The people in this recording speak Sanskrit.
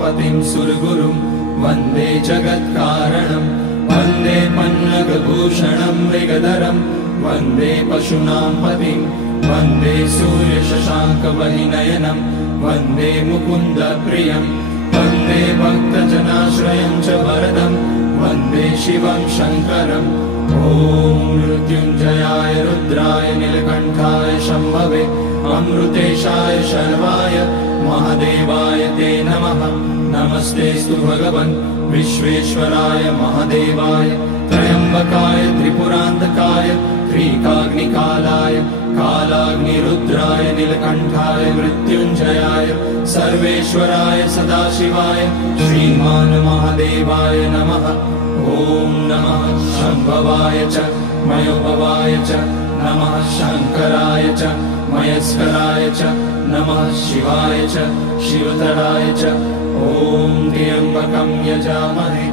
पतिं सुरगुरुं वन्दे जगत्कारणं वन्दे पन्नगभूषणं मृगधरं वन्दे पशूनां पतिं वन्दे सूर्यशशाङ्कवहिनयनं वन्दे मुकुन्दप्रियं वन्दे भक्तजनाश्रयं च वरदं वन्दे शिवं शङ्करम् ॐ मृत्युञ्जयाय रुद्राय नीलकण्ठाय शम्भवे अमृतेशाय शर्वाय महादेवाय ते नमः। नमस्तेऽस्तु भगवन् विश्वेश्वराय महादेवाय त्र्यम्बकाय त्रिपुरान्तकाय त्रिकाग्निकालाय कालाग्निरुद्राय नीलकण्ठाय मृत्युञ्जयाय सर्वेश्वराय सदाशिवाय श्रीमान् महादेवाय नमः। ॐ नमः शम्भवाय च मयोभवाय च नमः शङ्कराय च मयस्कराय च नमः शिवाय च शिवतराय च। ॐ त्र्यम्बकं यजामहे